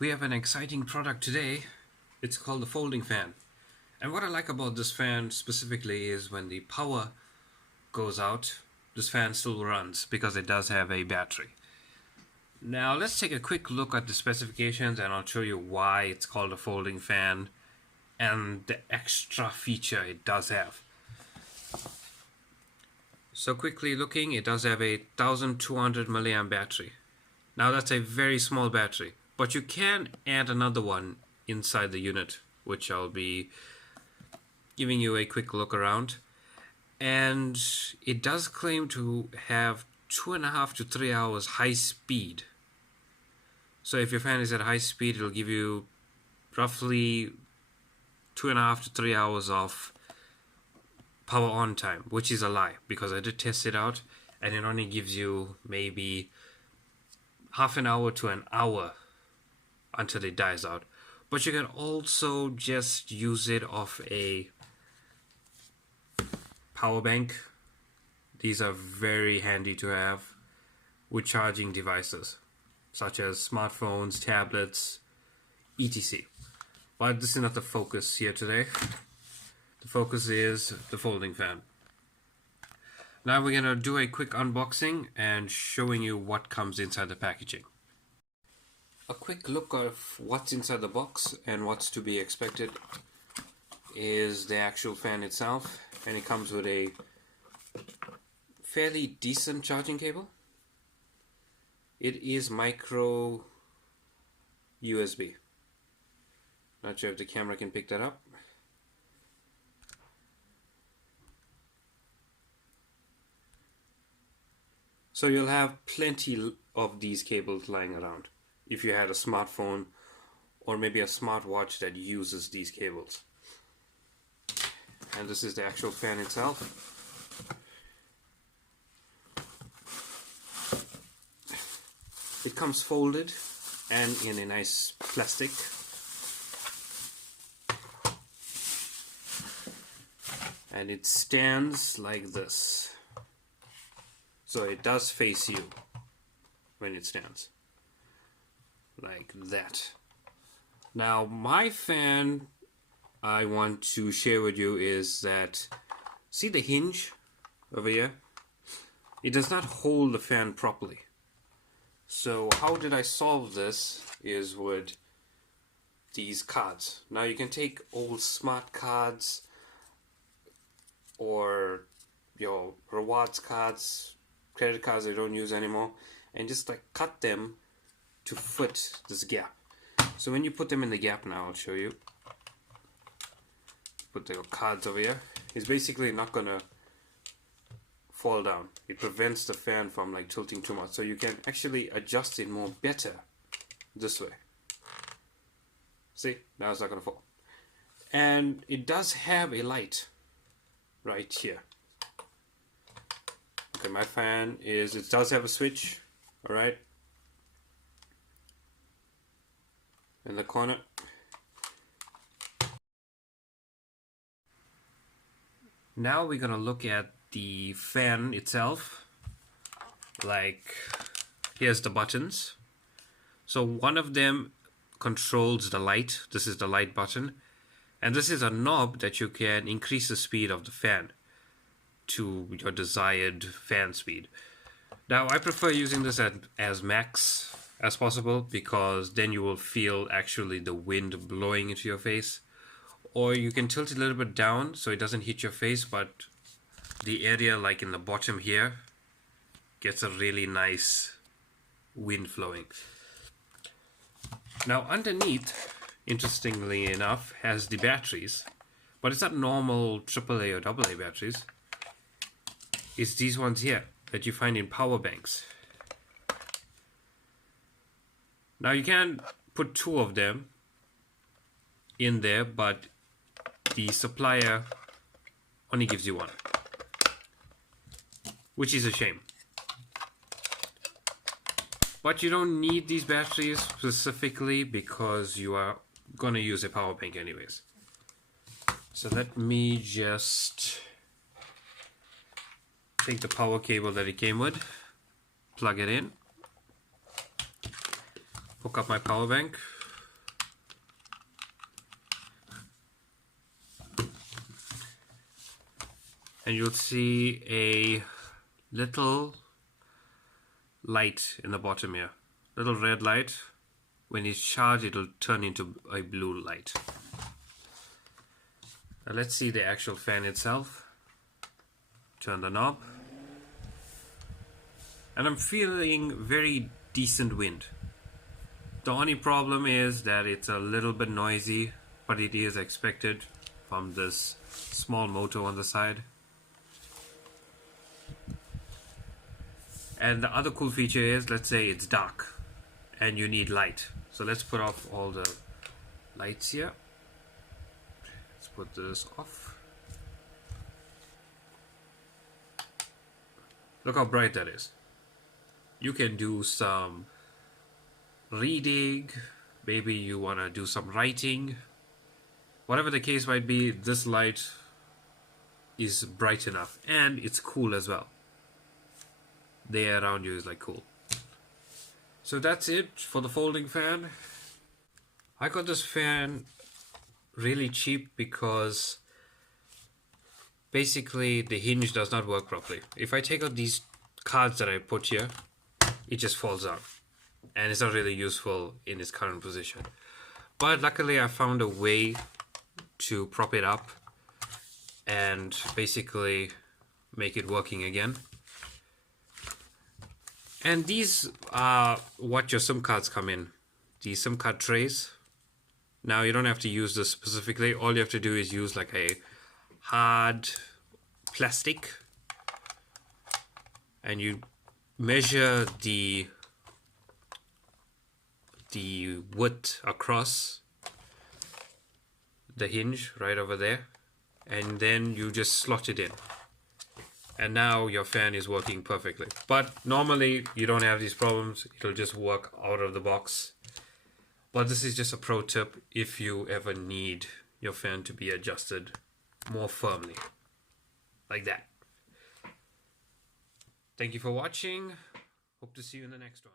We have an exciting product today. It's called the folding fan. And what I like about this fan specifically is when the power goes out, this fan still runs because it does have a battery. Now let's take a quick look at the specifications and I'll show you why it's called a folding fan and the extra feature it does have. So quickly looking, it does have a 1200 milliamp battery. Now that's a very small battery, but you can add another one inside the unit, which I'll be giving you a quick look around. And it does claim to have 2.5 to 3 hours high speed. So if your fan is at high speed, it'll give you roughly 2.5 to 3 hours of power on time, which is a lie because I did test it out and it only gives you maybe half an hour to an hour until it dies out. But you can also just use it off a power bank. These are very handy to have with charging devices such as smartphones, tablets, etc. But this is not the focus here today. The focus is the folding fan. Now we're going to do a quick unboxing and showing you what comes inside the packaging. A quick look of what's inside the box and what's to be expected is the actual fan itself, and it comes with a fairly decent charging cable. It is micro USB. Not sure if the camera can pick that up. So you'll have plenty of these cables lying around if you had a smartphone or maybe a smartwatch that uses these cables. And this is the actual fan itself. It comes folded and in a nice plastic. And it stands like this. So it does face you when it stands. Like that. Now my fan I want to share with you is that, see the hinge over here? It does not hold the fan properly. So how did I solve this is with these cards. Now you can take old smart cards or your rewards cards, credit cards they don't use anymore, and just like cut them to fit this gap. So when you put them in the gap now, I'll show you. Put the cards over here. It's basically not gonna fall down. It prevents the fan from like tilting too much. So you can actually adjust it more better this way. See, now it's not gonna fall. And it does have a light right here. Okay, my fan is, it does have a switch, alright, in the corner. Now we're gonna look at the fan itself. Like, here's the buttons. So one of them controls the light. This is the light button. And this is a knob that you can increase the speed of the fan to your desired fan speed. Now I prefer using this at as max as possible because then you will feel actually the wind blowing into your face. Or you can tilt it a little bit down so it doesn't hit your face, but the area like in the bottom here gets a really nice wind flowing. Now underneath, interestingly enough, has the batteries, but it's not normal AAA or AA batteries. It's these ones here that you find in power banks. Now you can put two of them in there, but the supplier only gives you one, which is a shame. But you don't need these batteries specifically because you are going to use a power bank anyways. So let me just take the power cable that it came with, plug it in, hook up my power bank, and you'll see a little light in the bottom here, little red light. When it's charged, it'll turn into a blue light. Now let's see the actual fan itself. Turn the knob, and I'm feeling very decent wind. The only problem is that it's a little bit noisy, but it is expected from this small motor on the side. And the other cool feature is, let's say it's dark and you need light. So let's put off all the lights here. Let's put this off. Look how bright that is. You can do some reading, maybe you want to do some writing. Whatever the case might be, this light is bright enough, and it's cool as well. The air around you is like cool. So that's it for the folding fan. I got this fan really cheap because basically the hinge does not work properly. If I take out these cards that I put here, it just falls out, and it's not really useful in its current position. But luckily I found a way to prop it up and basically make it working again. And these are what your SIM cards come in, these SIM card trays. Now you don't have to use this specifically, all you have to do is use like a hard plastic, and you measure the width across the hinge right over there, and then you just slot it in, and now your fan is working perfectly. But normally you don't have these problems, it'll just work out of the box. But this is just a pro tip if you ever need your fan to be adjusted more firmly, like that. Thank you for watching. Hope to see you in the next one.